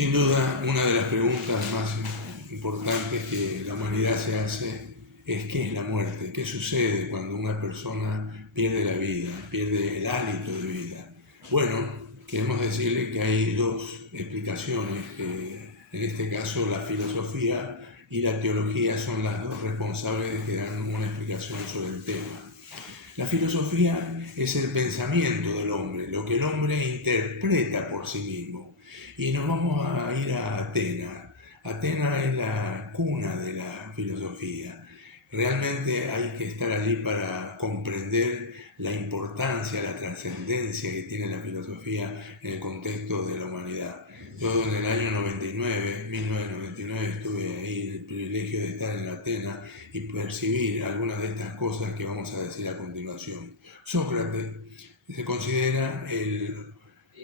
Sin duda, una de las preguntas más importantes que la humanidad se hace es ¿qué es la muerte? ¿Qué sucede cuando una persona pierde la vida, pierde el hálito de vida? Bueno, queremos decirle que hay dos explicaciones, en este caso la filosofía y la teología son las dos responsables de que dan una explicación sobre el tema. La filosofía es el pensamiento del hombre, lo que el hombre interpreta por sí mismo. Y nos vamos a ir a Atenas. Atenas es la cuna de la filosofía. Realmente hay que estar allí para comprender la importancia, la trascendencia que tiene la filosofía en el contexto de la humanidad. Yo en el año 1999, estuve ahí el privilegio de estar en Atenas y percibir algunas de estas cosas que vamos a decir a continuación. Sócrates se considera el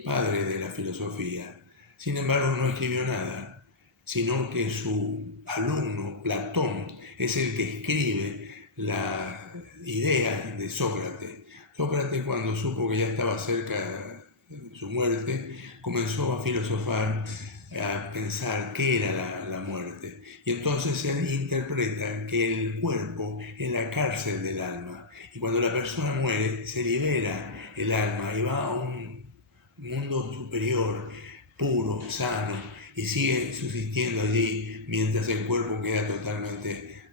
padre de la filosofía. Sin embargo, no escribió nada, sino que su alumno, Platón, es el que escribe las ideas de Sócrates. Sócrates, cuando supo que ya estaba cerca de su muerte, comenzó a filosofar, a pensar qué era la muerte. Y entonces él interpreta que el cuerpo es la cárcel del alma. Y cuando la persona muere, se libera el alma y va a un mundo superior, puro, sano, y sigue subsistiendo allí mientras el cuerpo queda totalmente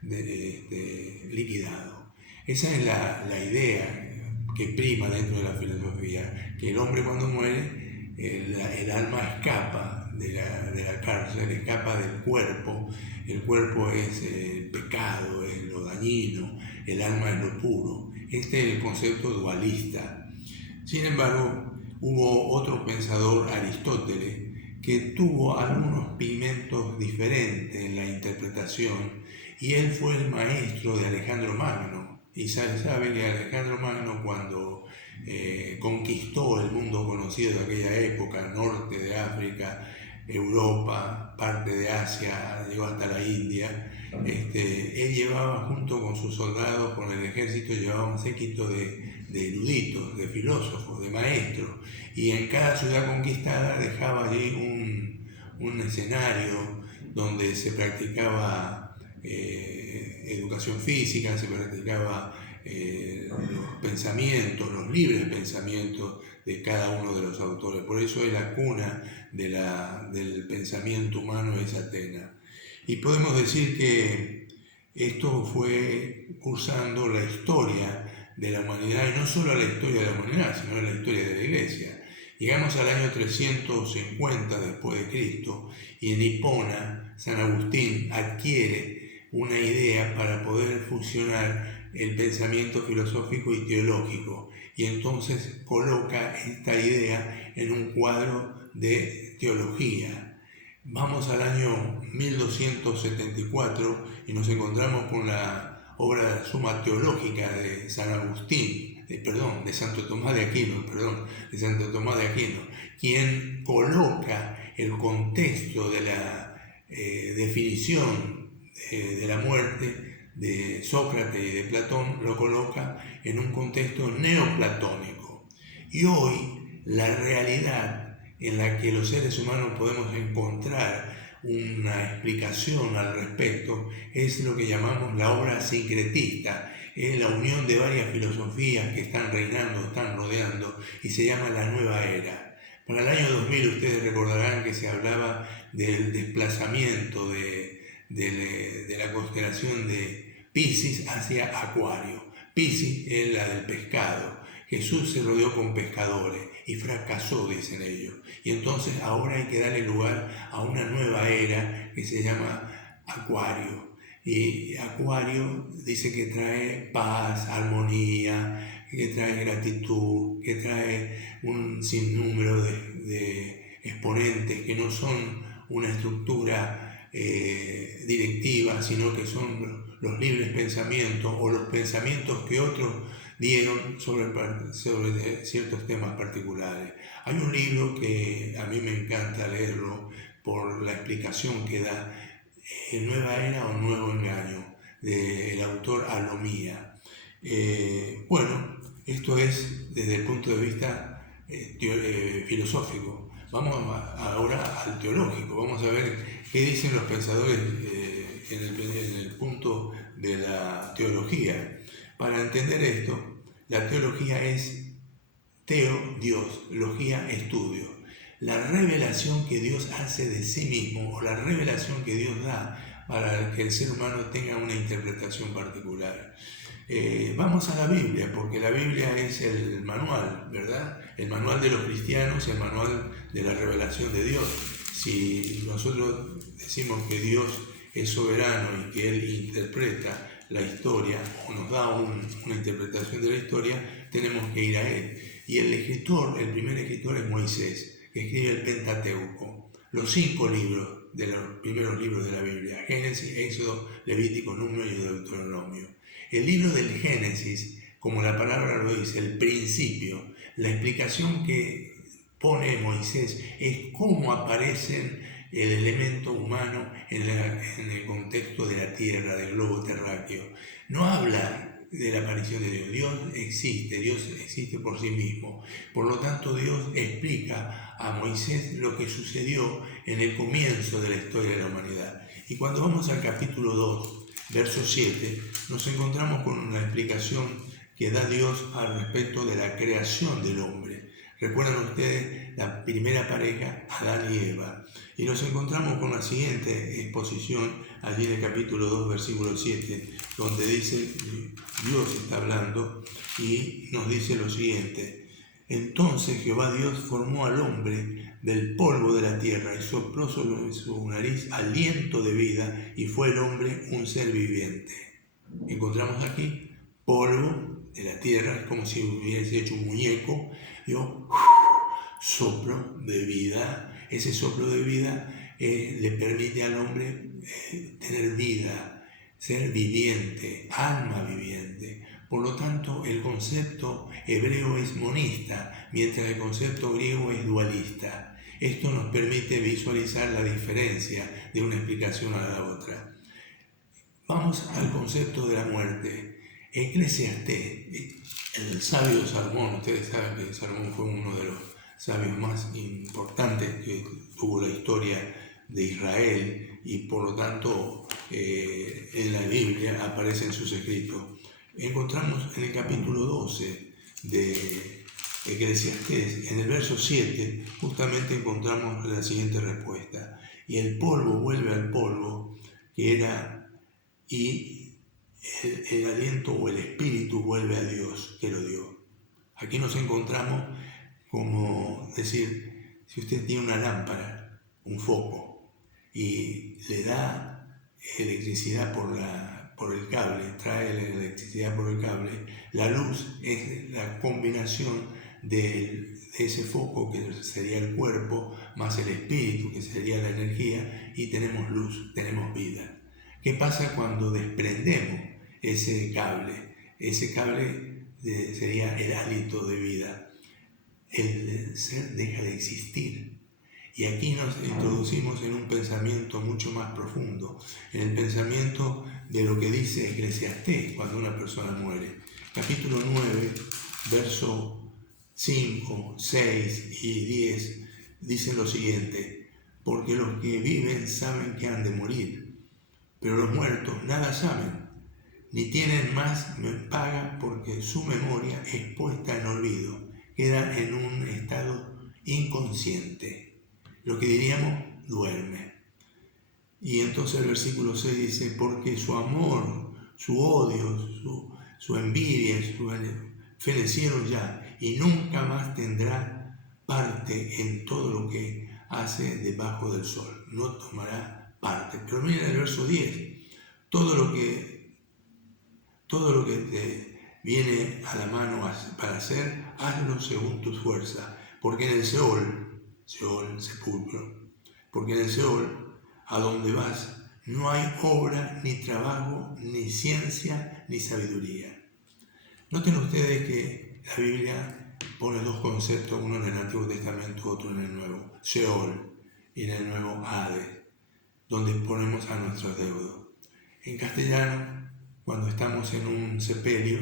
liquidado. Esa es la idea que prima dentro de la filosofía, que el hombre cuando muere, el alma escapa de la cárcel, escapa del cuerpo. El cuerpo es el pecado, es lo dañino, el alma es lo puro. Este es el concepto dualista. Sin embargo, hubo otro pensador, Aristóteles, que tuvo algunos pigmentos diferentes en la interpretación, y él fue el maestro de Alejandro Magno. Y sabe que Alejandro Magno, cuando conquistó el mundo conocido de aquella época, norte de África, Europa, parte de Asia, llegó hasta la India, él llevaba junto con sus soldados, con el ejército, llevaba un séquito de eruditos, de filósofos, de maestros, y en cada ciudad conquistada dejaba allí un escenario donde se practicaba educación física, se practicaba los pensamientos, los libres pensamientos de cada uno de los autores. Por eso es la cuna del pensamiento humano, es Atenas. Y podemos decir que esto fue cursando la historia de la humanidad, y no solo la historia de la humanidad, sino la historia de la Iglesia. Llegamos al año 350 después de Cristo, y en Hipona, San Agustín adquiere una idea para poder fusionar el pensamiento filosófico y teológico, y entonces coloca esta idea en un cuadro de teología. Vamos al año 1274 y nos encontramos con la obra Suma Teológica de San Agustín, de Santo Tomás de Aquino, quien coloca el contexto de la definición de la muerte de Sócrates y de Platón, lo coloca en un contexto neoplatónico. Y hoy la realidad en la que los seres humanos podemos encontrar una explicación al respecto es lo que llamamos la obra sincretista. Es la unión de varias filosofías que están reinando, están rodeando, y se llama la nueva era. Para el año 2000 ustedes recordarán que se hablaba del desplazamiento de la constelación de Piscis hacia Acuario. Piscis es la del pescado. Jesús se rodeó con pescadores y fracasó, dicen ellos. Y entonces ahora hay que darle lugar a una nueva era que se llama Acuario. Y Acuario dice que trae paz, armonía, que trae gratitud, que trae un sinnúmero de exponentes que no son una estructura directiva, sino que son los libres pensamientos o los pensamientos que otros dieron sobre ciertos temas particulares. Hay un libro que a mí me encanta leerlo por la explicación que da, Nueva Era o Nuevo Engaño, del autor Alomía. Bueno, esto es desde el punto de vista filosófico. ahora al teológico, vamos a ver qué dicen los pensadores en el punto de la teología. Para entender esto, la teología es teo, Dios, logía, estudio. La revelación que Dios hace de sí mismo, o la revelación que Dios da para que el ser humano tenga una interpretación particular. Vamos a la Biblia, porque la Biblia es el manual, ¿verdad? El manual de los cristianos, el manual de la revelación de Dios. Si nosotros decimos que Dios es soberano y que Él interpreta la historia, o nos da una interpretación de la historia, tenemos que ir a Él. Y el primer escritor es Moisés, que escribe el Pentateuco, los 5 libros de los primeros libros de la Biblia: Génesis, Éxodo, Levítico, Número y Deuteronomio. El libro del Génesis, como la palabra lo dice, el principio, la explicación que pone Moisés es cómo aparecen el elemento humano en el contexto de la tierra, del globo terráqueo. No habla de la aparición de Dios. Dios existe por sí mismo. Por lo tanto, Dios explica a Moisés lo que sucedió en el comienzo de la historia de la humanidad. Y cuando vamos al capítulo 2, verso 7, nos encontramos con una explicación que da Dios al respecto de la creación del hombre. Recuerdan ustedes la primera pareja, Adán y Eva. Y nos encontramos con la siguiente exposición, allí en el capítulo 2, versículo 7, donde dice, Dios está hablando y nos dice lo siguiente: entonces Jehová Dios formó al hombre del polvo de la tierra y sopló sobre su nariz aliento de vida, y fue el hombre un ser viviente. Encontramos aquí polvo de la tierra, es como si hubiese hecho un muñeco, digo, soplo de vida. Ese soplo de vida le permite al hombre tener vida, ser viviente, alma viviente. Por lo tanto, el concepto hebreo es monista, mientras el concepto griego es dualista. Esto nos permite visualizar la diferencia de una explicación a la otra. Vamos al concepto de la muerte. Eclesiastés, el sabio Salomón, ustedes saben que Salomón fue uno de los sabios más importantes que tuvo la historia de Israel, y por lo tanto en la Biblia aparecen sus escritos. Encontramos en el capítulo 12 de Eclesiastés, en el verso 7, justamente encontramos la siguiente respuesta: y el polvo vuelve al polvo que era, y el aliento o el espíritu vuelve a Dios que lo dio. Aquí nos encontramos como decir, si usted tiene una lámpara, un foco, y le da electricidad por el cable, trae la electricidad por el cable, la luz es la combinación de ese foco, que sería el cuerpo, más el espíritu, que sería la energía, y tenemos luz, tenemos vida. ¿Qué pasa cuando desprendemos ese cable? Ese cable sería el hálito de vida. El ser deja de existir. Y aquí nos introducimos en un pensamiento mucho más profundo, en el pensamiento de lo que dice Eclesiastés cuando una persona muere. Capítulo 9, verso 5, 6 y 10 dicen lo siguiente: porque los que viven saben que han de morir, pero los muertos nada saben, ni tienen más paga, porque su memoria es puesta en olvido, queda en un estado inconsciente, lo que diríamos duerme. Y entonces el versículo 6 dice: porque su amor, su odio, su envidia, fenecieron ya, y nunca más tendrá parte en todo lo que hace debajo del sol, no tomará parte. Pero miren el verso 10, todo lo que te viene a la mano para hacer, hazlo según tus fuerzas, porque en el Seol, sepulcro, porque en el Seol, a donde vas, no hay obra, ni trabajo, ni ciencia, ni sabiduría. Noten ustedes que la Biblia pone dos conceptos, uno en el Antiguo Testamento, otro en el Nuevo: Seol, y en el Nuevo Hades, donde ponemos a nuestros deudos. En castellano, cuando estamos en un sepelio,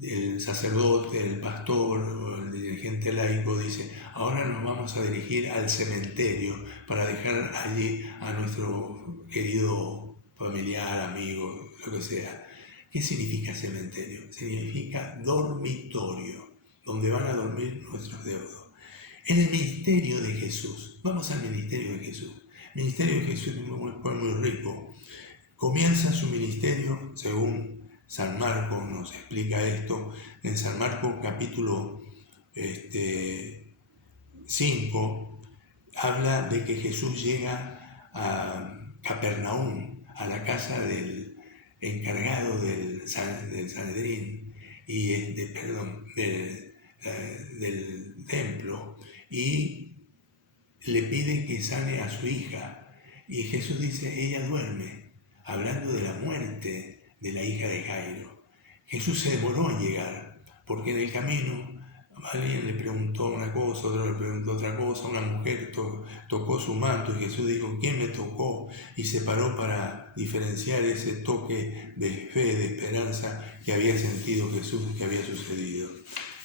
el sacerdote, el pastor o el dirigente laico dice: ahora nos vamos a dirigir al cementerio para dejar allí a nuestro querido familiar, amigo, lo que sea. ¿Qué significa cementerio? Significa dormitorio, donde van a dormir nuestros deudos. En el ministerio de Jesús, vamos al ministerio de Jesús. El ministerio de Jesús es muy rico. Comienza su ministerio, según San Marcos nos explica esto, en San Marcos capítulo 5, habla de que Jesús llega a Capernaum, a la casa del encargado del Sanedrín y del templo, y le pide que sane a su hija, y Jesús dice: ella duerme, hablando de la muerte de la hija de Jairo. Jesús se demoró en llegar, porque en el camino alguien le preguntó una cosa, otro le preguntó otra cosa, una mujer tocó su manto y Jesús dijo: ¿quién me tocó? Y se paró para diferenciar ese toque de fe, de esperanza que había sentido Jesús, que había sucedido.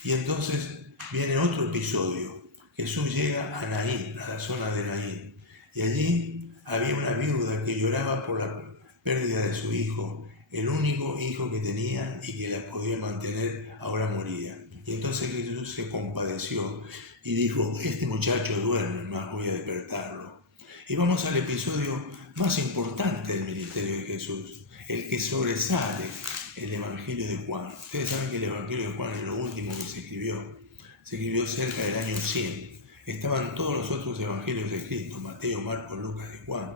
Y entonces viene otro episodio. Jesús llega a Naín, a la zona de Naín, y allí había una viuda que lloraba por la pérdida de su hijo, el único hijo que tenía y que la podía mantener, ahora moría. Y entonces Jesús se compadeció y dijo: este muchacho duerme, más voy a despertarlo. Y vamos al episodio más importante del ministerio de Jesús, el que sobresale, el Evangelio de Juan. Ustedes saben que el Evangelio de Juan es lo último que se escribió cerca del año 100. Estaban todos los otros evangelios escritos: Mateo, Marcos, Lucas y Juan.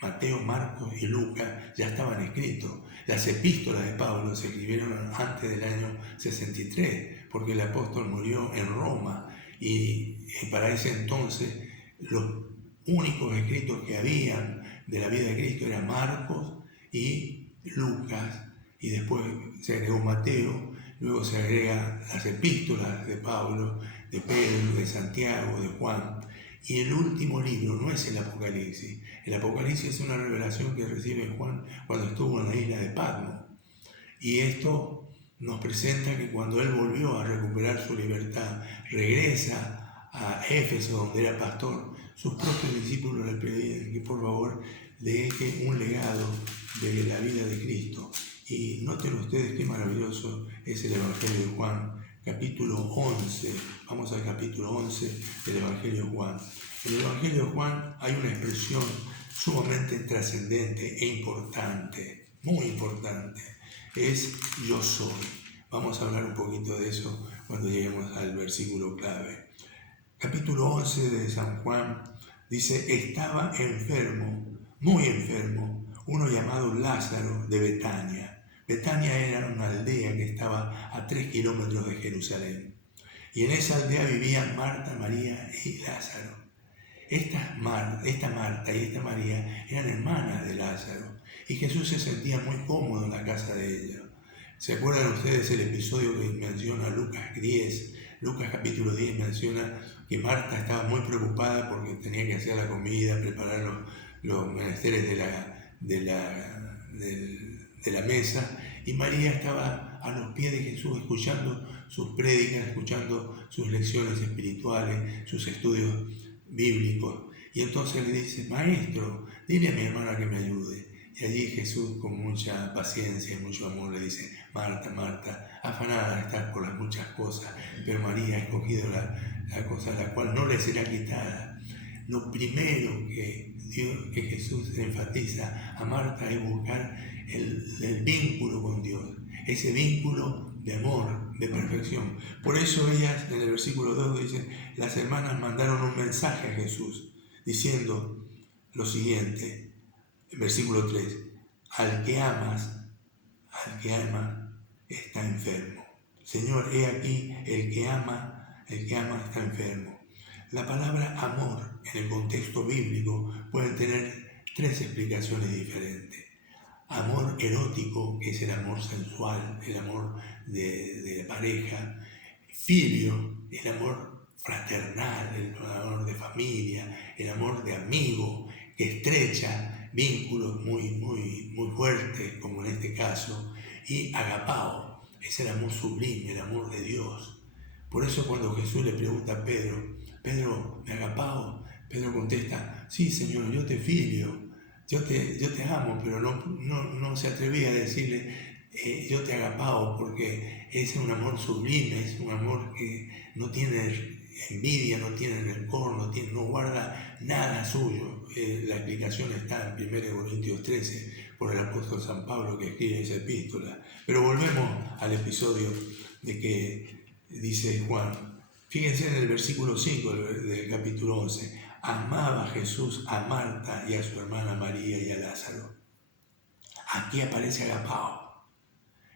Mateo, Marcos y Lucas ya estaban escritos. Las epístolas de Pablo se escribieron antes del año 63, porque el apóstol murió en Roma, y para ese entonces los únicos escritos que habían de la vida de Cristo eran Marcos y Lucas, y después se agregó Mateo, luego se agregan las epístolas de Pablo, de Pedro, de Santiago, de Juan. Y el último libro no es el Apocalipsis. El Apocalipsis es una revelación que recibe Juan cuando estuvo en la isla de Patmos. Y esto nos presenta que cuando él volvió a recuperar su libertad, regresa a Éfeso, donde era pastor, sus propios discípulos le pedían que por favor le deje un legado de la vida de Cristo. Y noten ustedes qué maravilloso es el Evangelio de Juan, capítulo 11. Vamos al capítulo 11 del Evangelio de Juan. En el Evangelio de Juan hay una expresión sumamente trascendente e importante, muy importante. Es yo soy. Vamos a hablar un poquito de eso cuando lleguemos al versículo clave. Capítulo 11 de San Juan dice: estaba enfermo, muy enfermo, uno llamado Lázaro de Betania. Betania era una aldea que estaba a 3 kilómetros de Jerusalén. Y en esa aldea vivían Marta, María y Lázaro. Esta Marta y esta María eran hermanas de Lázaro. Y Jesús se sentía muy cómodo en la casa de ellos. ¿Se acuerdan ustedes el episodio que menciona Lucas 10? Lucas capítulo 10 menciona que Marta estaba muy preocupada porque tenía que hacer la comida, preparar los menesteres de la mesa, y María estaba a los pies de Jesús escuchando sus prédicas, escuchando sus lecciones espirituales, sus estudios bíblicos. Y entonces le dice: maestro, dile a mi hermana que me ayude. Y allí Jesús, con mucha paciencia y mucho amor, le dice: Marta, Marta, afanada estás por las muchas cosas, pero María ha escogido la cosa la cual no le será quitada. Lo primero que Jesús enfatiza a Marta es buscar el vínculo con Dios, ese vínculo de amor, de perfección. Por eso ellas, en el versículo 2 dicen: las hermanas mandaron un mensaje a Jesús diciendo lo siguiente, el versículo 3: al que ama está enfermo. Señor, he aquí, el que ama está enfermo. La palabra amor en el contexto bíblico puede tener 3 explicaciones diferentes. Amor erótico, que es el amor sensual, el amor de pareja. Filio, el amor fraternal, el amor de familia, el amor de amigo, que estrecha vínculos muy, muy, muy fuertes, como en este caso. y agapao, es el amor sublime, el amor de Dios. Por eso cuando Jesús le pregunta a Pedro, Pedro, ¿me agapao? Pedro contesta, sí Señor, yo te filio, yo te amo, pero no se atrevía a decirle, yo te agapao, porque es un amor sublime, es un amor que no tiene envidia, no tiene rencor, no guarda nada suyo. La explicación está en 1 Corintios 13 por el apóstol San Pablo que escribe esa epístola. Pero volvemos al episodio de que dice Juan. Fíjense en el versículo 5 del capítulo 11. Amaba Jesús a Marta y a su hermana María y a Lázaro. Aquí aparece agapao.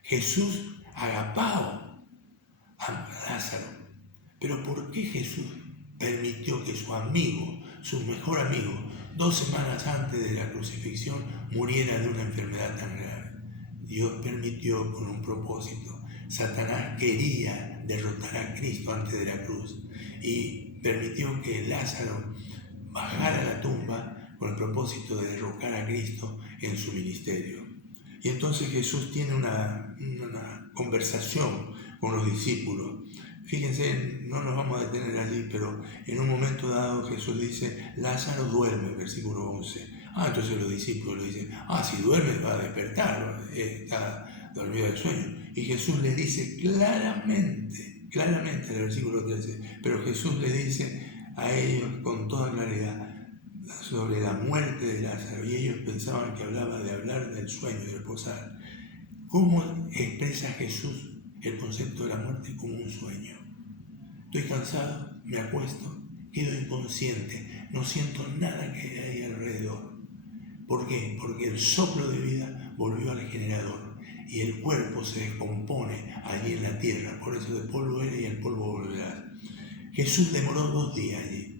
Jesús agapao a Lázaro. Pero ¿por qué Jesús permitió que su amigo, su mejor amigo, 2 semanas antes de la crucifixión, muriera de una enfermedad tan grave? Dios permitió con un propósito. Satanás quería derrotar a Cristo antes de la cruz y permitió que Lázaro bajara a la tumba con el propósito de derrocar a Cristo en su ministerio. Y entonces Jesús tiene una conversación con los discípulos. Fíjense, no nos vamos a detener allí, pero en un momento dado Jesús dice, Lázaro duerme, versículo 11. Entonces los discípulos le dicen, si duerme va a despertar, está dormido de sueño. Y Jesús le dice claramente en el versículo 13, pero Jesús le dice a ellos con toda claridad sobre la muerte de Lázaro, y ellos pensaban que hablaba de hablar del sueño, de reposar. ¿Cómo expresa Jesús el concepto de la muerte? Como un sueño. Estoy cansado, me acuesto, quedo inconsciente, no siento nada que hay alrededor. ¿Por qué? Porque el soplo de vida volvió al generador y el cuerpo se descompone allí en la tierra. Por eso de polvo eres y al polvo volverás. Jesús demoró 2 días allí.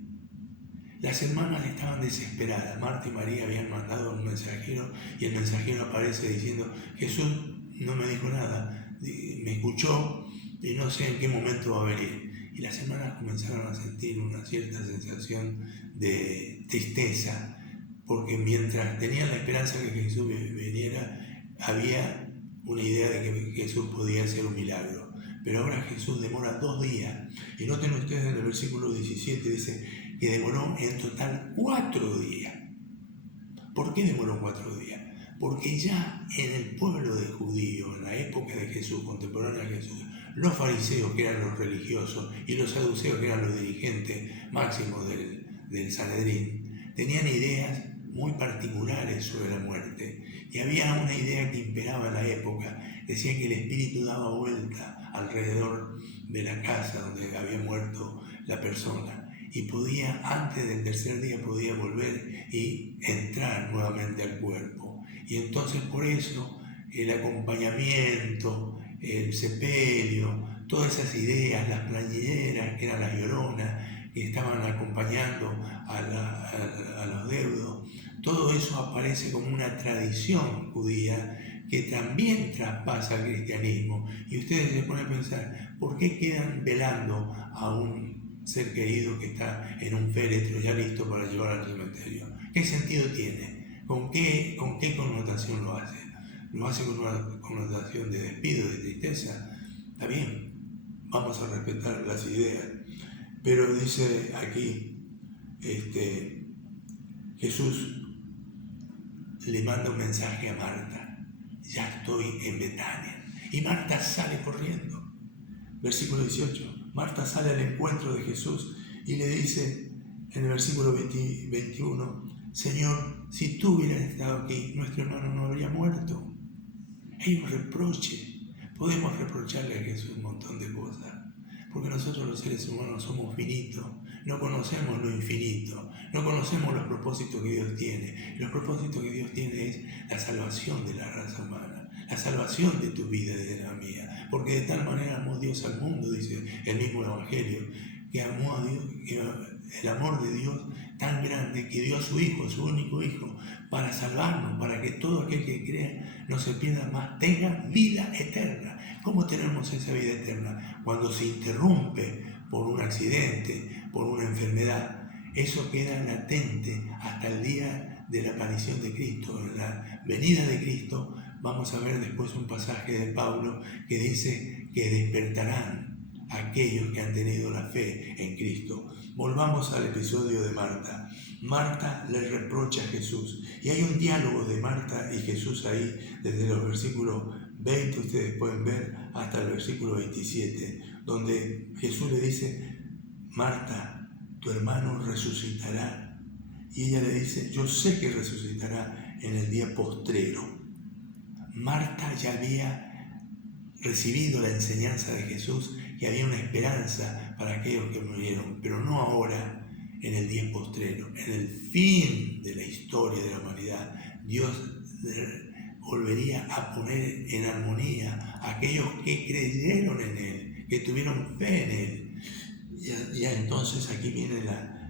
Las hermanas estaban desesperadas. Marta y María habían mandado a un mensajero y el mensajero aparece diciendo, Jesús no me dijo nada, me escuchó y no sé en qué momento va a venir. Y las hermanas comenzaron a sentir una cierta sensación de tristeza, porque mientras tenían la esperanza de que Jesús viniera, había una idea de que Jesús podía hacer un milagro. Pero ahora Jesús demora 2 días. Y noten ustedes en el versículo 17, dice que demoró en total 4 días. ¿Por qué demoró 4 días? Porque ya en el pueblo de judíos, en la época de Jesús, contemporánea de Jesús, los fariseos, que eran los religiosos, y los saduceos, que eran los dirigentes máximos del Sanedrín, tenían ideas muy particulares sobre la muerte. Y había una idea que imperaba en la época. Decían que el espíritu daba vuelta alrededor de la casa donde había muerto la persona. Y podía, antes del 3er día, podía volver y entrar nuevamente al cuerpo. Y entonces por eso el acompañamiento, el sepelio, todas esas ideas, las plañideras, que eran las lloronas, que estaban acompañando a los deudos, todo eso aparece como una tradición judía que también traspasa al cristianismo. Y ustedes se ponen a pensar, ¿por qué quedan velando a un ser querido que está en un féretro ya listo para llevar al cementerio? ¿Qué sentido tiene? ¿Con qué connotación lo hace? ¿Lo hace con una connotación de despido, de tristeza? Está bien, vamos a respetar las ideas. Pero dice aquí, Jesús le manda un mensaje a Marta, ya estoy en Betania. Y Marta sale corriendo. Versículo 18, Marta sale al encuentro de Jesús y le dice en el versículo 21, Señor, si tú hubieras estado aquí, nuestro hermano no habría muerto. Hay un reproche. Podemos reprocharle a Jesús un montón de cosas, porque nosotros los seres humanos somos finitos, no conocemos lo infinito, no conocemos los propósitos que Dios tiene. Los propósitos que Dios tiene es la salvación de la raza humana, la salvación de tu vida y de la mía, porque de tal manera amó Dios al mundo, dice el mismo Evangelio, que amó a Dios, que el amor de Dios tan grande que dio a su Hijo, su único Hijo, para salvarnos, para que todo aquel que crea no se pierda más, tenga vida eterna. ¿Cómo tenemos esa vida eterna? Cuando se interrumpe por un accidente, por una enfermedad, eso queda latente hasta el día de la aparición de Cristo, la venida de Cristo, vamos a ver después un pasaje de Pablo que dice que despertarán aquellos que han tenido la fe en Cristo. Volvamos al episodio de Marta. Marta le reprocha a Jesús y hay un diálogo de Marta y Jesús ahí desde los versículos 20, ustedes pueden ver, hasta el versículo 27, donde Jesús le dice: Marta, tu hermano resucitará. Y ella le dice: yo sé que resucitará en el día postrero. Marta ya había recibido la enseñanza de Jesús, que había una esperanza para aquellos que murieron, pero no ahora, en el día postrero, en el fin de la historia de la humanidad. Dios volvería a poner en armonía a aquellos que creyeron en Él, que tuvieron fe en Él. Ya entonces aquí viene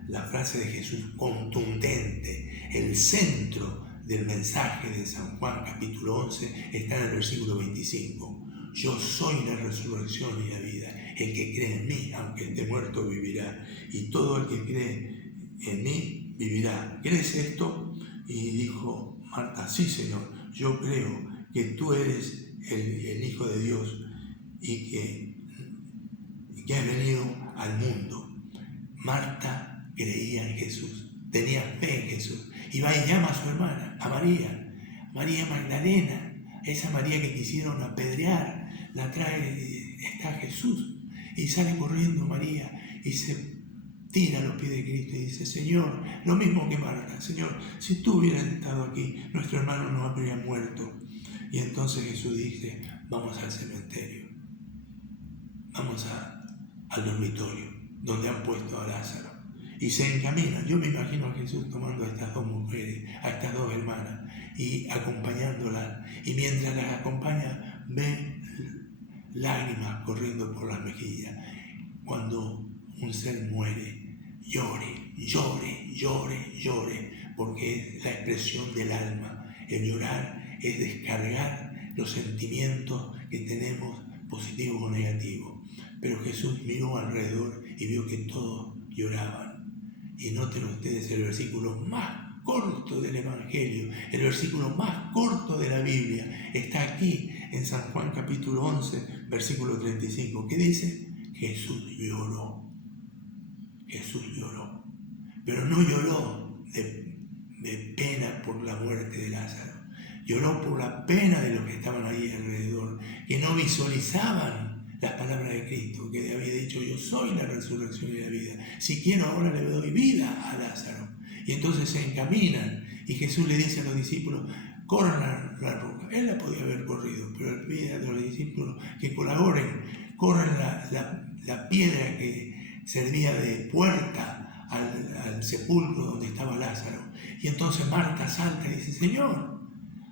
la frase de Jesús contundente. El centro del mensaje de San Juan capítulo 11 está en el versículo 25. Yo soy la resurrección y la vida. El que cree en mí, aunque esté muerto, vivirá. Y todo el que cree en mí, vivirá. ¿Crees esto? Y dijo Marta: sí, Señor, yo creo que tú eres el Hijo de Dios y que has venido al mundo. Marta creía en Jesús, tenía fe en Jesús. Y va y llama a su hermana, a María Magdalena, esa María que quisieron apedrear. La trae, está Jesús, y sale corriendo María y se tira a los pies de Cristo y dice: Señor, lo mismo que Marta, Señor, si tú hubieras estado aquí, nuestro hermano no habría muerto. Y entonces Jesús dice: vamos al cementerio, vamos al dormitorio donde han puesto a Lázaro. Y se encamina. Yo me imagino a Jesús tomando a estas dos mujeres, a estas dos hermanas, y acompañándolas. Y mientras las acompaña, ve lágrimas corriendo por las mejillas. Cuando un ser muere, llore, llore, llore, llore, porque es la expresión del alma. El llorar es descargar los sentimientos que tenemos, positivos o negativos. Pero Jesús miró alrededor y vio que todos lloraban. Y noten ustedes el versículo más corto del Evangelio, el versículo más corto de la Biblia, está aquí en San Juan capítulo 11, versículo 35, que dice: Jesús lloró. Jesús lloró, pero no lloró de pena por la muerte de Lázaro, lloró por la pena de los que estaban ahí alrededor, que no visualizaban las palabras de Cristo, que había dicho: yo soy la resurrección y la vida, si quiero ahora le doy vida a Lázaro. Y entonces se encaminan y Jesús le dice a los discípulos: corran la roca. Él la podía haber corrido, pero él pide a los discípulos que colaboren, corran la piedra que servía de puerta al sepulcro donde estaba Lázaro. Y entonces Marta salta y dice: Señor,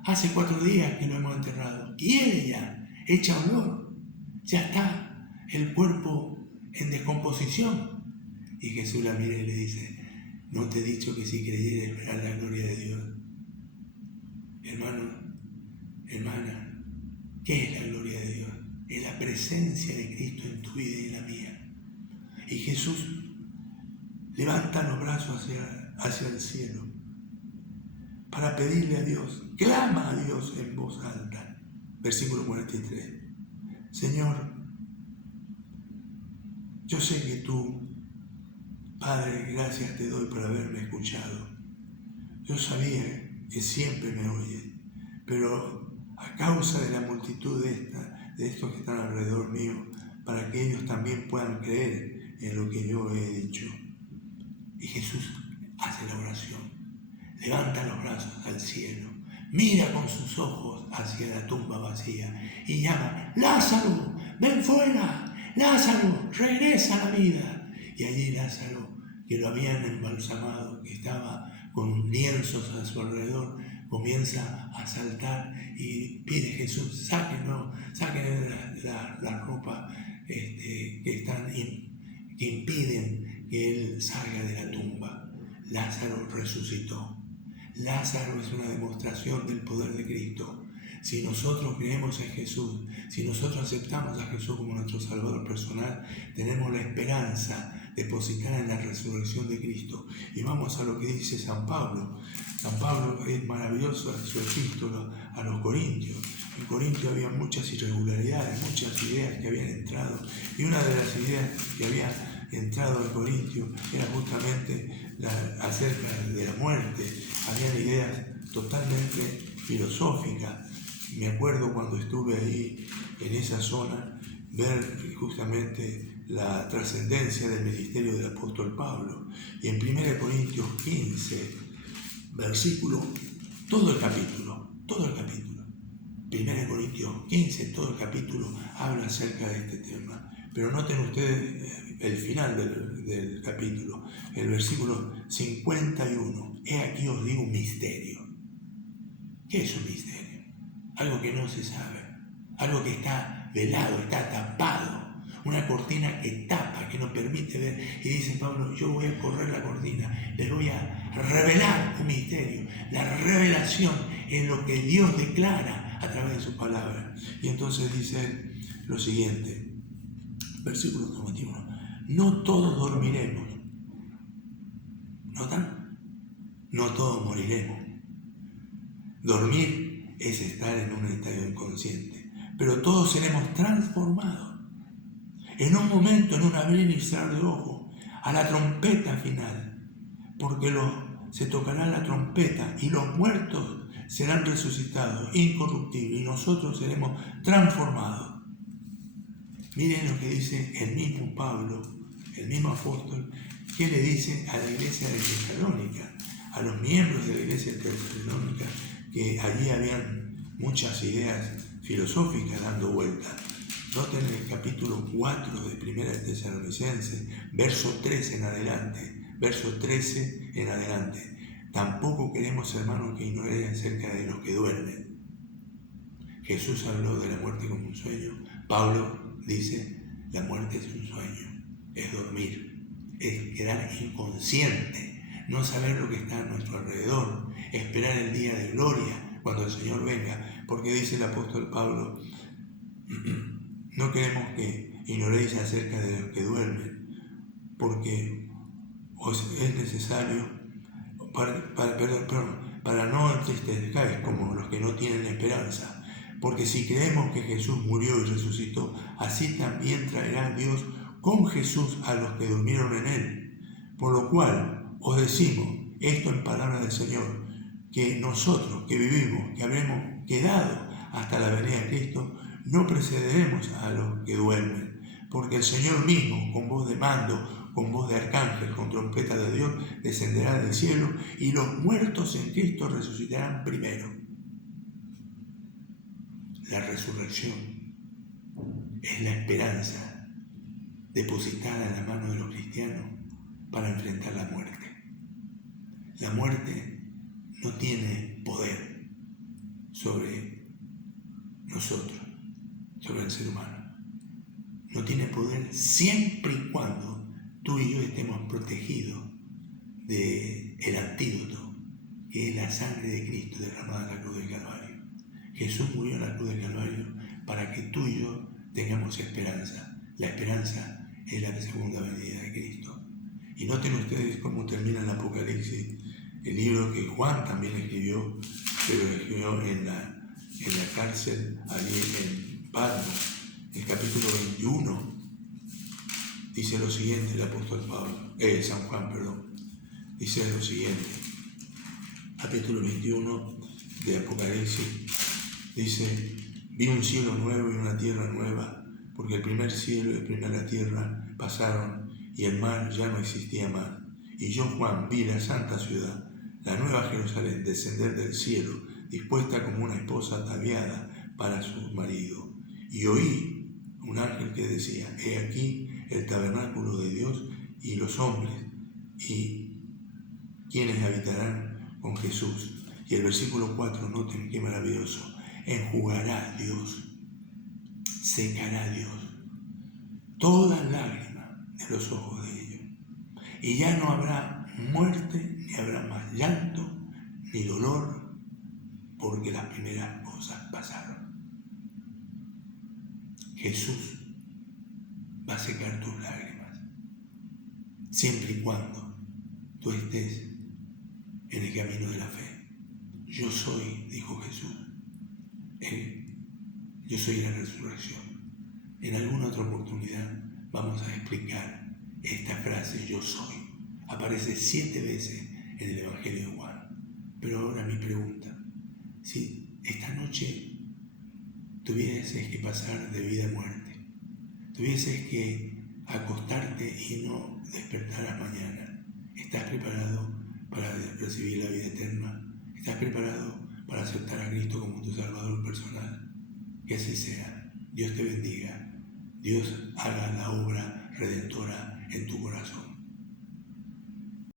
hace 4 días que lo hemos enterrado, hiede ya, echa olor, ya está el cuerpo en descomposición. Y Jesús la mira y le dice: ¿no te he dicho que si creyeres verás la gloria de Dios? Hermano, hermana, ¿qué es la gloria de Dios? Es la presencia de Cristo en tu vida y en la mía. Y Jesús levanta los brazos hacia el cielo para pedirle a Dios, clama a Dios en voz alta. Versículo 43. Señor, yo sé que tú, Padre, gracias te doy por haberme escuchado. Yo sabía que siempre me oyes, pero a causa de la multitud de estos que están alrededor mío, para que ellos también puedan creer en lo que yo he dicho. Y Jesús hace la oración, levanta los brazos al cielo, mira con sus ojos hacia la tumba vacía y llama: Lázaro, ven fuera, Lázaro, regresa a la vida. Y allí Lázaro, que lo habían embalsamado, que estaba con lienzos a su alrededor, comienza a saltar y pide a Jesús: saquen la ropa que impiden que él salga de la tumba. Lázaro resucitó. Lázaro es una demostración del poder de Cristo. Si nosotros creemos en Jesús, si nosotros aceptamos a Jesús como nuestro Salvador personal, tenemos la esperanza depositada en la resurrección de Cristo. Y vamos a lo que dice San Pablo. San Pablo es maravilloso en su epístola a los corintios. En Corintio había muchas irregularidades, muchas ideas que habían entrado, y una de las ideas que había entrado en Corintio era justamente acerca de la muerte. Habían ideas totalmente filosóficas. Me acuerdo cuando estuve ahí en esa zona, ver justamente la trascendencia del ministerio del apóstol Pablo. Y en 1 Corintios 15, versículo, todo el capítulo, 1 Corintios 15, todo el capítulo habla acerca de este tema. Pero noten ustedes el final del capítulo, el versículo 51. He aquí os digo un misterio. ¿Qué es un misterio? Algo que no se sabe, algo que está velado, está tapado, una cortina que tapa, que no permite ver. Y dice Pablo, yo voy a correr la cortina, les voy a revelar un misterio. La revelación es lo que Dios declara a través de su palabra. Y entonces dice lo siguiente, versículo 51, no todos dormiremos, ¿notan? No todos moriremos. Dormir es estar en un estado inconsciente, pero todos seremos transformados en un momento, en un abrir y cerrar de ojos, a la trompeta final, porque se tocará la trompeta y los muertos serán resucitados, incorruptibles, y nosotros seremos transformados. Miren lo que dice el mismo Pablo, el mismo apóstol, que le dice a la iglesia de Tesalónica, a los miembros de la iglesia de Tesalónica, que allí habían muchas ideas filosóficas dando vueltas. Noten el capítulo 4 de 1 Tesalonicenses, verso 13 en adelante. Tampoco queremos, hermanos, que ignoren acerca de los que duermen. Jesús habló de la muerte como un sueño. Pablo dice, la muerte es un sueño, es dormir, es quedar inconsciente, no saber lo que está a nuestro alrededor, esperar el día de gloria cuando el Señor venga, porque dice el apóstol Pablo, no queremos que ignoréis acerca de los que duermen, porque os es necesario para no entristezcáis como los que no tienen esperanza. Porque si creemos que Jesús murió y resucitó, así también traerá Dios con Jesús a los que durmieron en él. Por lo cual os decimos esto en palabra del Señor, que nosotros que vivimos, que habremos quedado hasta la venida de Cristo, no precederemos a los que duermen. Porque el Señor mismo, con voz de mando, con voz de arcángel, con trompeta de Dios, descenderá del cielo, y los muertos en Cristo resucitarán primero. La resurrección es la esperanza depositada en la mano de los cristianos para enfrentar la muerte. La muerte no tiene poder sobre nosotros, sobre el ser humano. No tiene poder siempre y cuando tú y yo estemos protegidos del antídoto, que es la sangre de Cristo derramada en la cruz del Calvario. Jesús murió en la cruz del Calvario para que tú y yo tengamos esperanza. La esperanza es la segunda venida de Cristo. Y noten ustedes cómo termina el Apocalipsis, el libro que Juan también escribió, pero lo escribió en la cárcel, allí en Patmos. El capítulo 21 dice lo siguiente, el apóstol San Juan, dice lo siguiente, capítulo 21 de Apocalipsis, dice, vi un cielo nuevo y una tierra nueva, porque el primer cielo y la primera tierra pasaron y el mar ya no existía más. Y yo, Juan, vi la santa ciudad, la nueva Jerusalén, descender del cielo, dispuesta como una esposa ataviada para su marido. Y oí un ángel que decía, he aquí el tabernáculo de Dios y los hombres, y quienes habitarán con Jesús. Y el versículo 4, noten qué maravilloso, enjugará Dios, secará Dios toda lágrima de los ojos de ellos. Y ya no habrá muerte, ni habrá más llanto, ni dolor, porque las primeras cosas pasaron. Jesús va a secar tus lágrimas, siempre y cuando tú estés en el camino de la fe. Yo soy, dijo Jesús, Yo soy la resurrección. En alguna otra oportunidad vamos a explicar esta frase yo soy. Aparece 7 veces en el Evangelio de Juan. Pero ahora mi pregunta, si esta noche tuvieses que pasar de vida a muerte, tuvieses que acostarte y no despertaras mañana, ¿estás preparado para recibir la vida eterna? ¿Estás preparado para aceptar a Cristo como tu Salvador personal? Que así sea. Dios te bendiga. Dios haga la obra redentora en tu corazón.